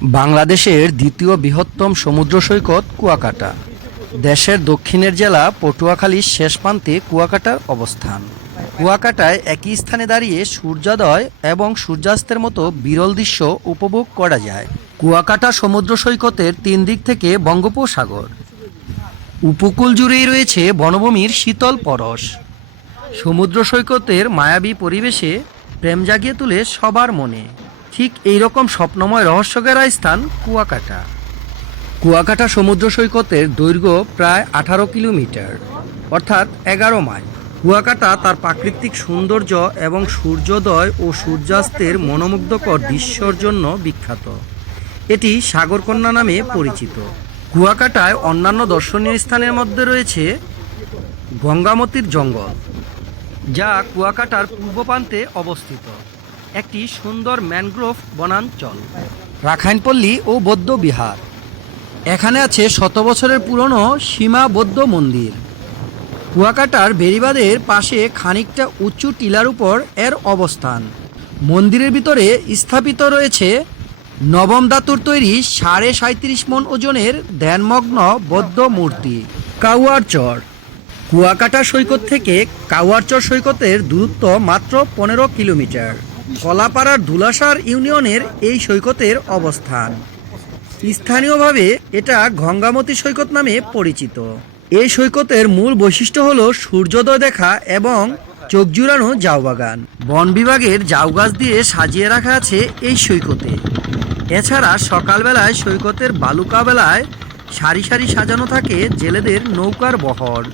বাংলাদেশের দ্বিতীয় বৃহত্তম সমুদ্র সৈকত কুয়াকাটা। দেশের দক্ষিণের জেলা পটুয়াখালীর শেষ প্রান্তে কুয়াকাটার অবস্থান। কুয়াকাটায় একই স্থানে দাঁড়িয়ে সূর্যোদয় এবং সূর্যাস্তের মতো বিরল দৃশ্য উপভোগ করা যায়। কুয়াকাটা সমুদ্র সৈকতের তিন দিক থেকে বঙ্গোপসাগর। উপকূল জুড়েই রয়েছে বনভূমির শীতল পরশ। সমুদ্র সৈকতের মায়াবী পরিবেশে প্রেম জাগিয়ে তোলে সবার মনে। ঠিক এইরকম স্বপ্নময় রহস্যঘেরা স্থান কুয়াকাটা। কুয়াকাটা সমুদ্র সৈকতের দৈর্ঘ্য প্রায় 18 কিলোমিটার, অর্থাৎ 11 মাইল। কুয়াকাটা তার প্রাকৃতিক সৌন্দর্য এবং সূর্যোদয় ও সূর্যাস্তের মনোমুগ্ধকর দৃশ্যর জন্য বিখ্যাত। এটি সাগরকন্যা নামে পরিচিত। কুয়াকাটায় অন্যান্য দর্শনীয় স্থানের মধ্যে রয়েছে গঙ্গামতির জঙ্গল, যা কুয়াকাটার পূর্ব প্রান্তে অবস্থিত একটি সুন্দর ম্যানগ্রোভ বনাঞ্চল। রাখাইনপল্লী ও বৌদ্ধ বিহার। এখানে আছে শত বছরের পুরনো সীমা বৌদ্ধ মন্দির। কুয়াকাটার বেড়িবাঁধের পাশে খানিকটা উঁচু টিলার উপর এর অবস্থান। মন্দিরের ভিতরে স্থাপিত রয়েছে নবম ধাতুর তৈরি 37.5 মণ ওজনের ধ্যানমগ্ন বৌদ্ধ মূর্তি। কাউয়ারচর। কুয়াকাটা সৈকত থেকে কাউয়ারচর সৈকতের দূরত্ব মাত্র 15 কিলোমিটার। কলাপাড়ার ধুলাসার ইউনিয়নের এই সৈকতের অবস্থান। স্থানীয়ভাবে এটা গঙ্গামতী সৈকত নামে পরিচিত। এই সৈকতের মূল বৈশিষ্ট্য হলো সূর্যোদয় দেখা এবং চোখ জুড়ানো ঝাউ বাগান। বন বিভাগের ঝাউ গাছ দিয়ে সাজিয়ে রাখা আছে এই সৈকতে। এছাড়া সকালবেলায় সৈকতের বালুকা বেলায় সারি সারি সাজানো থাকে জেলেদের নৌকার বহর।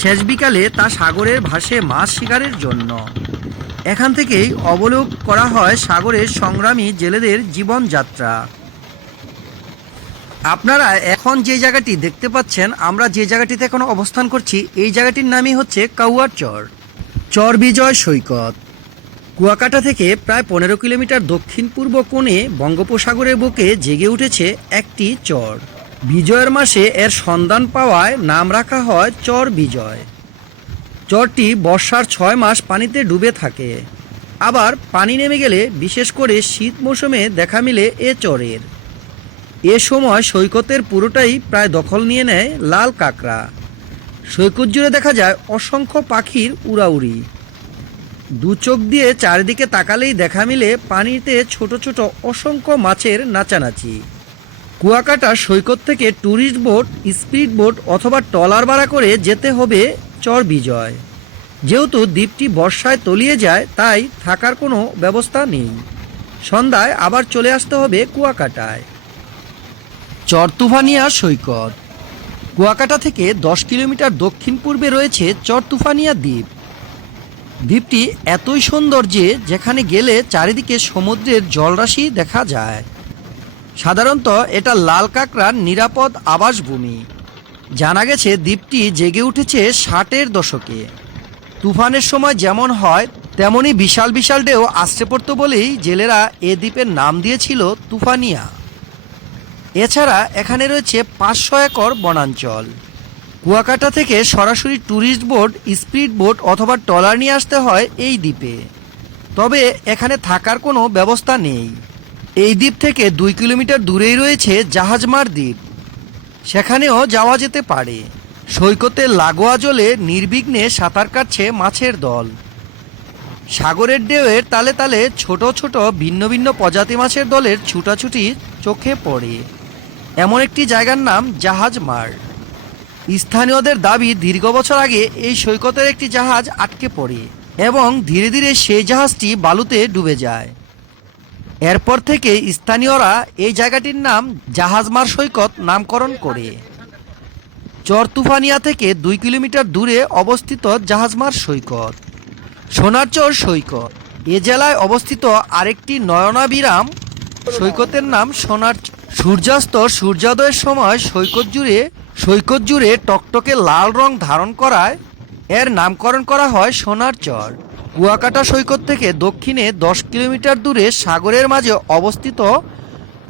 শেষ বিকালে তা সাগরের ভাসে মাছ শিকারের জন্য। এখান থেকেই অবলোক করা হয় সাগরের সংগ্রামী জেলেদের জীবনযাত্রা। আপনারা এখন যে জায়গাটি দেখতে পাচ্ছেন, আমরা যে জায়গাটিতে এখন অবস্থান করছি, এই জায়গাটির নামই হচ্ছে কাউয়ারচর। চর বিজয় সৈকত। কুয়াকাটা থেকে প্রায় 15 কিলোমিটার দক্ষিণ পূর্ব কোণে বঙ্গোপসাগরের বুকে জেগে উঠেছে একটি চর। বিজয়ের মাসে এর সন্ধান পাওয়ায় নাম রাখা হয় চর বিজয়। চরটি বর্ষার 6 মাস পানিতে ডুবে থাকে। আবার পানি নেমে গেলে, বিশেষ করে শীত মৌসুমে দেখা মিলে এ চরের। এ সময় সৈকতের পুরোটাই প্রায় দখল নিয়ে নেয় লাল কাঁকড়া। সৈকত জুড়ে দেখা যায় অসংখ্য পাখির উড়াউড়ি। দু চোখ দিয়ে চারিদিকে তাকালেই দেখা মিলে পানিতে ছোট ছোট অসংখ্য মাছের নাচানাচি। কুয়াকাটা সৈকত থেকে ট্যুরিস্ট বোট, স্পিড বোট অথবা ট্রলার ভাড়া করে যেতে হবে চর বিজয়। যেহেতু দ্বীপটি বর্ষায় তলিয়ে যায়, তাই থাকার কোনো ব্যবস্থা নেই। সন্ধ্যায় আবার চলে আসতে হবে কুয়াকাটায়। চর তুফানিয়া সৈকত। কুয়াকাটা থেকে 10 কিলোমিটার দক্ষিণ পূর্বে রয়েছে চর তুফানিয়া দ্বীপ। দ্বীপটি এতই সুন্দর যে যেখানে গেলে চারিদিকে সমুদ্রের জলরাশি দেখা যায়। সাধারণত এটা লাল কাঁকড়ার নিরাপদ আবাসভূমি। জানা গেছে দ্বীপটি জেগে উঠেছে 60-এর দশকে। তুফানের সময় যেমন হয় তেমনি বিশাল বিশাল ঢেউ আছড়ে পড়ত বলেই জেলেরা এ দ্বীপের নাম দিয়েছিল তুফানিয়া। এছাড়া এখানে রয়েছে 500 একর বনাঞ্চল। কুয়াকাটা থেকে সরাসরি ট্যুরিস্ট বোট, স্পিড বোট অথবা ট্রলার নিয়ে আসতে হয় এই দ্বীপে। তবে এখানে থাকার কোনো ব্যবস্থা নেই। এই দ্বীপ থেকে 2 কিলোমিটার দূরেই রয়েছে জাহাজমার দ্বীপ, সেখানেও যাওয়া যেতে পারে। সৈকতের লাগোয়া জলে নির্বিঘ্নে সাঁতার কাটছে মাছের দল। সাগরের ঢেউয়ের তালে তালে ছোট ছোট ভিন্ন ভিন্ন প্রজাতি মাছের দলের ছুটাছুটি চোখে পড়ে। এমন একটি জায়গার নাম জাহাজমার। স্থানীয়দের দাবি, দীর্ঘ বছর আগে এই সৈকতের একটি জাহাজ আটকে পড়ে এবং ধীরে ধীরে সেই জাহাজটি বালুতে ডুবে যায়। এরপর থেকে স্থানীয়রা এই জায়গাটির নাম জাহাজমার সৈকত নামকরণ করে। চর তুফানিয়া থেকে 2 কিলোমিটার দূরে অবস্থিত জাহাজমার সৈকত। সোনারচর সৈকত। এ জেলায় অবস্থিত আরেকটি নয়নাভিরাম সৈকতের নাম সোনারচর। সূর্যাস্ত সূর্যোদয়ের সময় সৈকত জুড়ে টকটকে লাল রং ধারণ করায় এর নামকরণ করা হয় সোনারচর। কুয়াকাটা সৈকত থেকে দক্ষিণে 10 কিলোমিটার দূরে সাগরের মাঝে অবস্থিত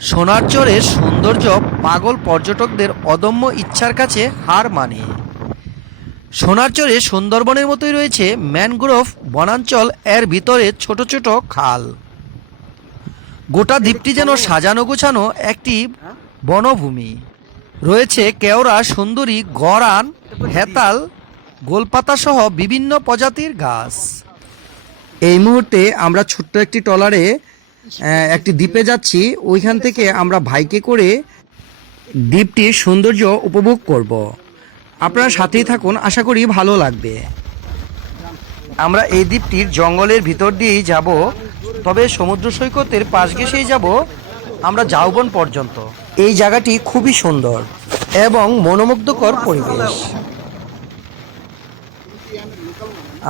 সোনারচরের সৌন্দর্য পাগল পর্যটকদের অদম্য ইচ্ছার কাছে হার মানে। সোনারচরে সুন্দরবনের মতোই রয়েছে ম্যানগ্রোভ বনাঞ্চল। এর ভিতরে ছোট ছোট খাল। গোটা দ্বীপটি যেন সাজানো গোছানো একটি বনভূমি। রয়েছে কেওড়া, সুন্দরী, গরান, হেতাল, গোলপাতা সহ বিভিন্ন প্রজাতির গাছ। এই মুহূর্তে আমরা ছোট্ট একটি ট্রলারে একটি দ্বীপে যাচ্ছি। ওইখান থেকে আমরা বাইকে করে দ্বীপটির সৌন্দর্য উপভোগ করব। আপনারা সাথেই থাকুন, আশা করি ভালো লাগবে। আমরা এই দ্বীপটির জঙ্গলের ভিতর দিয়েই যাব, তবে সমুদ্র সৈকতের পাশ ঘেঁষেই যাব আমরা ঝাউবন পর্যন্ত। এই জায়গাটি খুবই সুন্দর এবং মনোমুগ্ধকর পরিবেশ।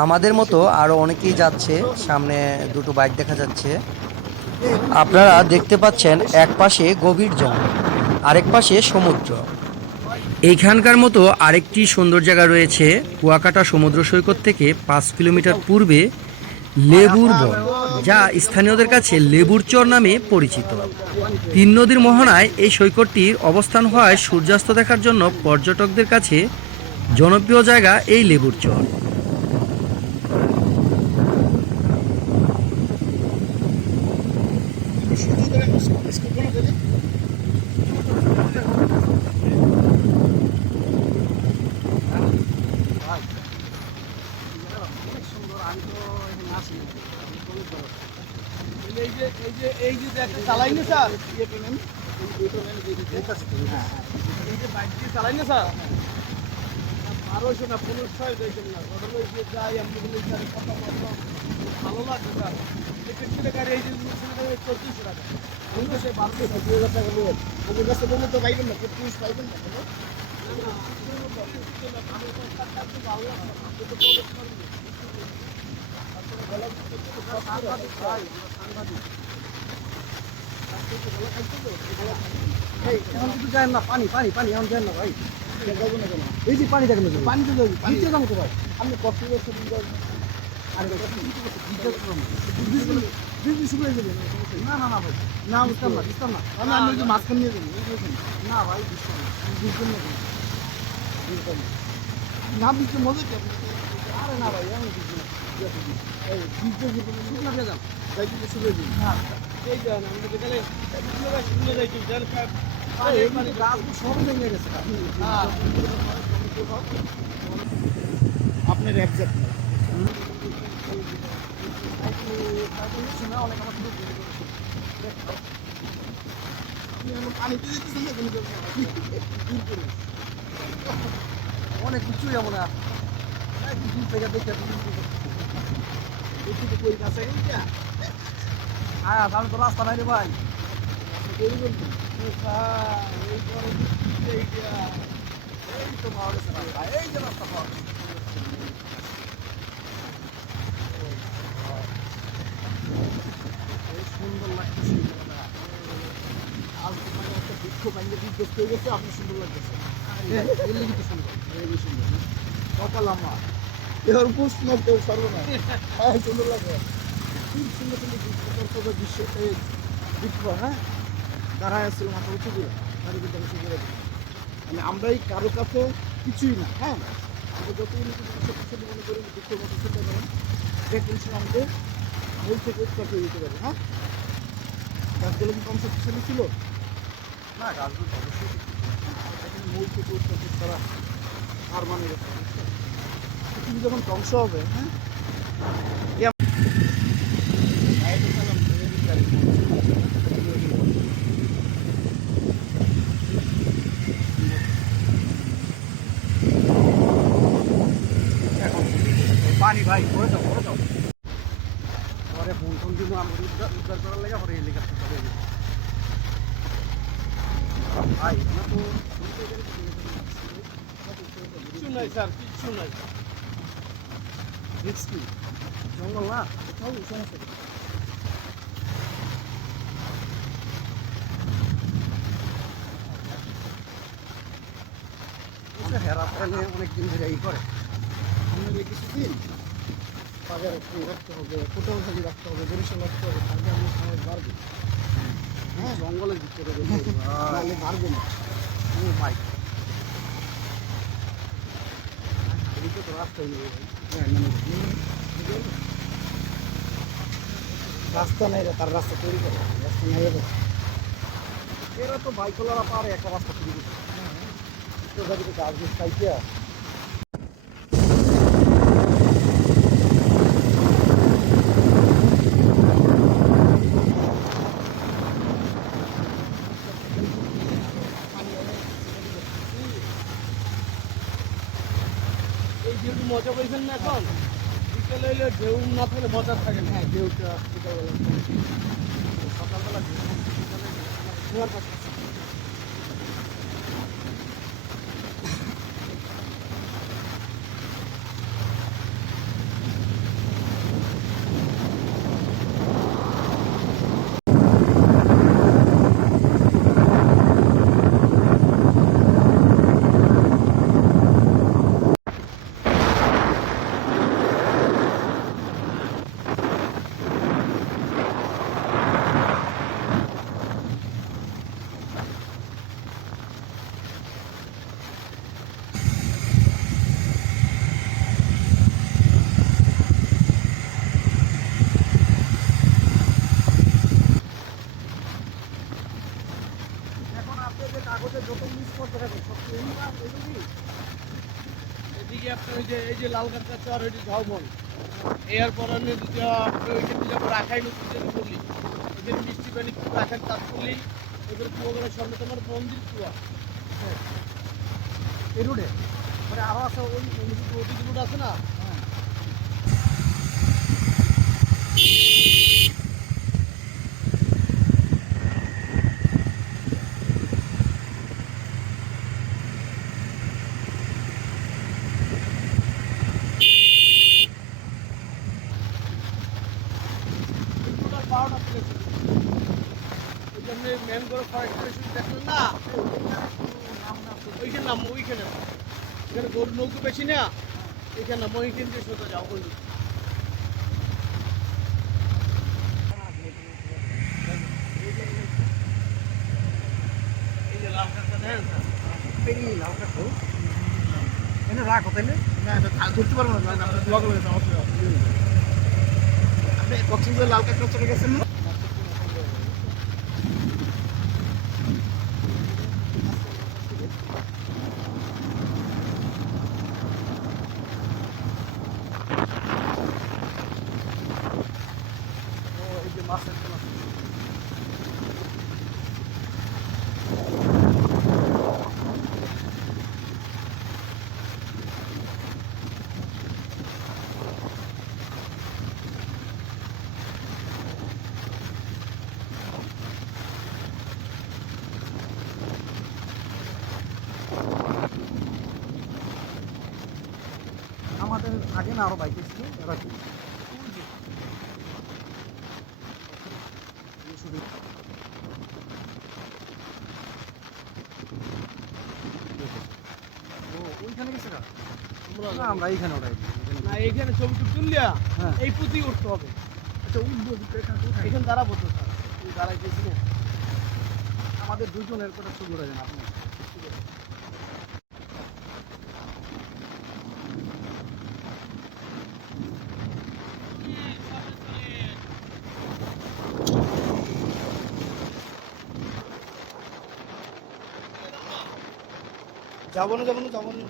আমাদের মতো আরও অনেকেই যাচ্ছে, সামনে দুটো বাইক দেখা যাচ্ছে। আপনারা দেখতে পাচ্ছেন এক পাশে গভীর জঙ্গল, আরেক পাশে সমুদ্র। এইখানকার মতো আরেকটি সুন্দর জায়গা রয়েছে কুয়াকাটা সমুদ্র সৈকত থেকে 5 কিলোমিটার পূর্বে, লেবুর বন, যা স্থানীয়দের কাছে লেবুর চর নামে পরিচিত। 3 নদীর মোহনায় এই সৈকতটির অবস্থান হওয়ায় সূর্যাস্ত দেখার জন্য পর্যটকদের কাছে জনপ্রিয় জায়গা এই লেবুর চর। চালাই না স্যার, এই যে বাইক দিয়ে চালাই না স্যার, 1200 না 1500 দেখেন না, যাই আমি কথা বললাম, ভালো লাগছে স্যার। ট্যাক্সি গাড়ি এই যে 3400 টাকা, অন্য সে 1200 টাকা লোক ওদের কাছে বললে তো পাইবেন না, 35 পাইবেন না। এখন কিন্তু যায় না, পানি পানি পানি এখন যায় না ভাই, এই যে পানি দেখেন, পানি তো দিতে যাবো তো ভাই, আপনি কষ্ট করতে না না না ভাই, না বুঝতাম না, বুঝতাম না, আমি আমি যে মাঝখান নিয়ে যাবো না ভাই, বুঝতাম না, না বুঝতে মজা কি আপনি? আরে না ভাই, আমি বুঝি না, শুকনা ভেজাল যাই কিন্তু শুনে দিন, এই যান আমরা গেলে শুনে যাই আপনার একজাক্ট অনেক কিছুই এমন হ্যাঁ, আমি তো রাস্তা নাই রে ভাই, এই তো পাওয়া গেছে রাস্তা, এই যে রাস্তা পাওয়া গেছে। সুন্দর লাগতেছে, আজ মানে একটা বৃক্ষ ভাঙে বিধ্বস্ত হয়ে গেছে, আপনার সুন্দর লাগতেছে, কিন্তু সুন্দর, খুবই সুন্দর, কপাল আমার এর প্রশ্ন কেউ সর্বনা, হ্যাঁ সুন্দর লাগে, খুব সুন্দর সুন্দর দৃশ্য, এই বৃক্ষ, হ্যাঁ দাঁড়ায় আসছিল মাথা উঁচু করে, তার কিন্তু আমি সুন্দর মানে আমরাই কারো কাছে কিছুই না, হ্যাঁ আমরা যতগুলো কিছু মনে করি দুঃখের মতো চিন্তা করেন, দেখুন সে আমাদের মূল থেকে উৎপাদ হয়ে যেতে পারে। হ্যাঁ, গাছগুলো কি কম শক্তিশালী ছিল না, গাছগুলো অবশ্যই মূল থেকে উৎপাদ করা আর মানে পৃথিবী যখন ধ্বংস হবে, হ্যাঁ পানি ভাই করে যাও পরে ফোন ফোন দিব আমরা উদ্ধার করার লেগে পরে হেলিকপ্টার ভাই কিছু নাই স্যার, কিছু নাই, রিস্কি জঙ্গল না, কোথাও সমস্যা হেরা নিয়ে অনেকদিন ধরে এই করে, আমাদের কিছুদিন বাজার রাখতে হবে, পটুয়াখালী রাখতে হবে, বরিশাল রাখতে হবে, তাহলে আমরা সময় বাড়বে। হ্যাঁ, জঙ্গলের ভিতরে নাহলে বাড়বে না। ও মাই এদিকে তো রাস্তাই নেই, রাস্তা নাই রে, তার রাস্তা তৈরি করে রাস্তা নাই রে। এরা তো বাইকওয়ালারা পারে একটা রাস্তা তৈরি করতে। তো গাড়িতে কাজ পাইছে। এই যেহেতু মজা পাইছেন না এখন বিকেলে এলে ঢেউ না থাকলে মজা থাকে না। হ্যাঁ ঢেউটা সকালবেলা ঢেউয়ার পাশে এখন আপনি যে কাগজে যত মিস করতে থাকেন সব এগুলি এদিকে আপনার এই যে লালগাছা চর এটি ঝাউবন এরপর ওইখান থেকে রাখাই নদী যদি বললি ওদের মিষ্টি পানি রাখার চাষ করলেই ওদের কুয়াগুলোর সামনে তোমার মন্দির কুয়া এই রোডে মানে আরো আছে ওই ওদিক রোড আছে না ম্যানগ্রোভ ফরেস্ট দেখলেন না ওইখানে নাম ওইখানে এখানে গরু নৌকো বেশি না এখানে নাম ওইখান দিয়ে সোজা যাও বললি এই যে লাল কাঁচা দেখেন পেরিয়ে লাউ কাটতো এনে রাখ তাইলে না এটা ধরতে পারবো না আমরা দোয়া করে সমস্যা আপনি কক্সবাজার লাল কাঁকড়া চলে গেছেন না এই যে মাছের খেলা আমাদের আগে না আরো বাইক ছিল এরা কি ওইখানে গেছে না আমরা এইখানে ওটাই না এইখানে ছবি টুক তুললিয়া হ্যাঁ। এই পুঁতি উঠতে হবে আচ্ছা উঠবো এখানে দাঁড়াবো তো দাঁড়াই গেছিল আমাদের দুজনের কথা ছবি ওঠা যান আপনি যাবো না যাবো না যাবো না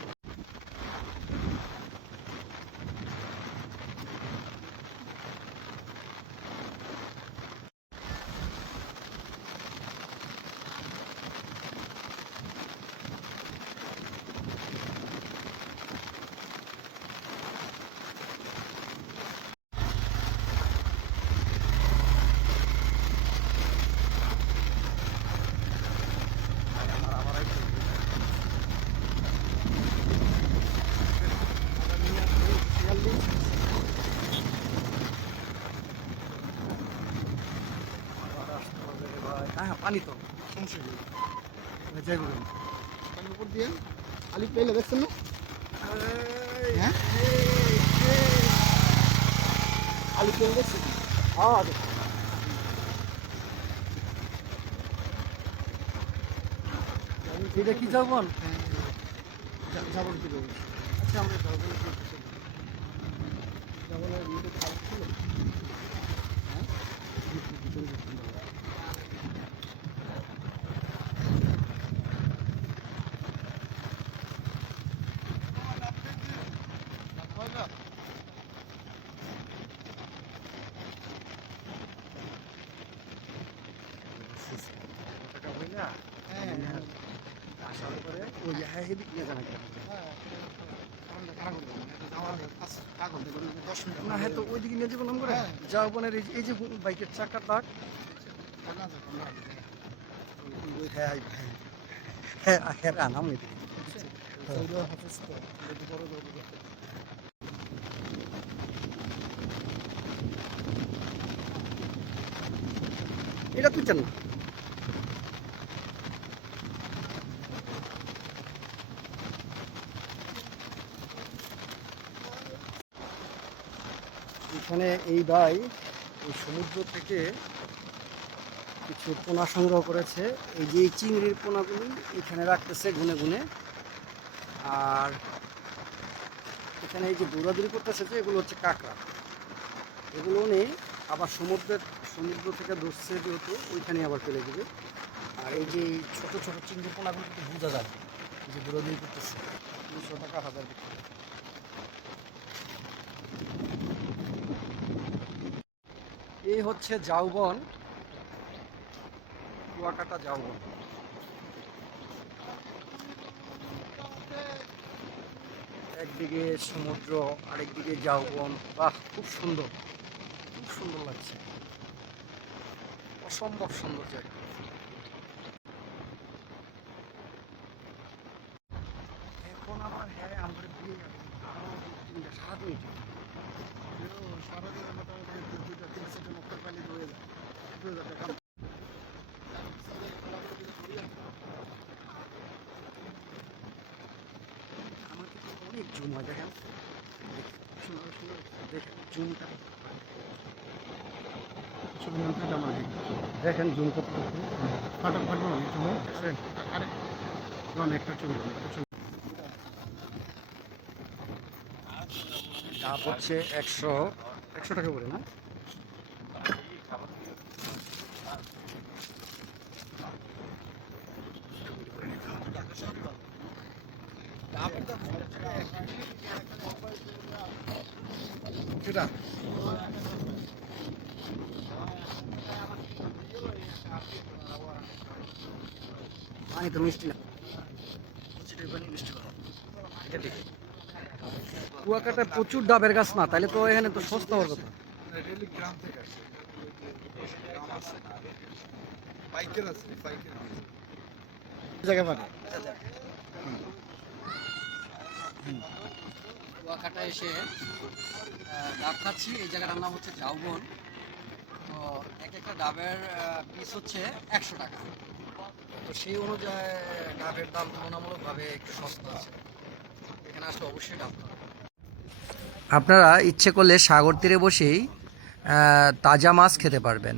হ্যাঁ পানি তো সমস্যা নেই যাই বলুন পানির উপর দিয়ে আলি পেলে দেখছেন না হ্যাঁ আলি পেলে দেখছেন হ্যাঁ এটা কি যাবন যাবন কি বলবো আচ্ছা আমরা যাবনের যাবনের খারাপ ছিল হ্যাঁ টাকা হইলা হ্যাঁ আসার পরে ওই হ্যাঁ হেদিক নিয়ে জানা গেল না হ্যাঁ তো ওইদিকে নিয়ে যাবো নাম করে হ্যাঁ। যাও বোনের এই যে বাইকের চাকার দাগ হ্যাঁ ভাই হ্যাঁ হ্যাঁ আনাম এদিকে এটা তুই চান না এখানে এই ভাই এই সমুদ্র থেকে কিছু পোনা সংগ্রহ করেছে এই যে এই চিংড়ির পোনাগুলি এখানে রাখতেছে গুনে গুনে আর এখানে এই যে দৌড়াদৌড়ি করতেছে যে এগুলো হচ্ছে কাঁকড়া এগুলো উনি আবার সমুদ্র থেকে ধরছে যেহেতু ওইখানে আবার ফেলে দেবে আর এই যে ছোট ছোট চিংড়ির পোনাগুলো কিন্তু বোঝা যায় এই যে দৌড়াদৌড়ি করতেছে 200 টাকা 1000 টাকা এই হচ্ছে ঝাউবন কুয়াকাটা ঝাউবন একদিকে সমুদ্র আরেকদিকে ঝাউবন বাহ খুব সুন্দর লাগছে অসম্ভব সুন্দর জায়গা এখন আমার হ্যাঁ আমরা বিয়ে আরো 3-7 মিনিট সারাদিনে মোটামুটি 2-3 মক্কার পানি হয়ে যায় 2000 টাকা আমার কিন্তু অনেক জুম হয় দেখেন দেখেন জুমটা দেখেন জুম করতে ফাটাক ফাটবো না চুমো আরে একটা চুমো ডাব হচ্ছে 100 টাকা করে না সেটা পানি তো মিষ্টি না পানি মিষ্টি না এটা ঠিক কুয়াকাটায় প্রচুর ডাবের গাছ না তাহলে তো এখানে তো সস্তা হওয়ার কথা রেলি গ্রাম থেকে আসছে গ্রাম আছে বাইকের আছে বাইকের জায়গা পারে কুয়াকাটা এসে ডাব খাচ্ছি এই জায়গাটার নাম হচ্ছে ঝাউবন তো এক একটা ডাবের পিস হচ্ছে 100 টাকা তো সেই অনুযায়ী ডাবের দাম তুলনামূলকভাবে একটু সস্তা আছে এখানে আসলে অবশ্যই ডাব খাবেন। আপনারা ইচ্ছে করলে সাগর তীরে বসেই তাজা মাছ খেতে পারবেন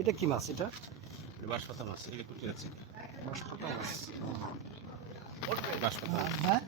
এটা কি মাছ এটা বাঁশপাতা মাছ এগুলি কুটি আছে বাঁশপাতা মাছ বাঁশপাতা হ্যাঁ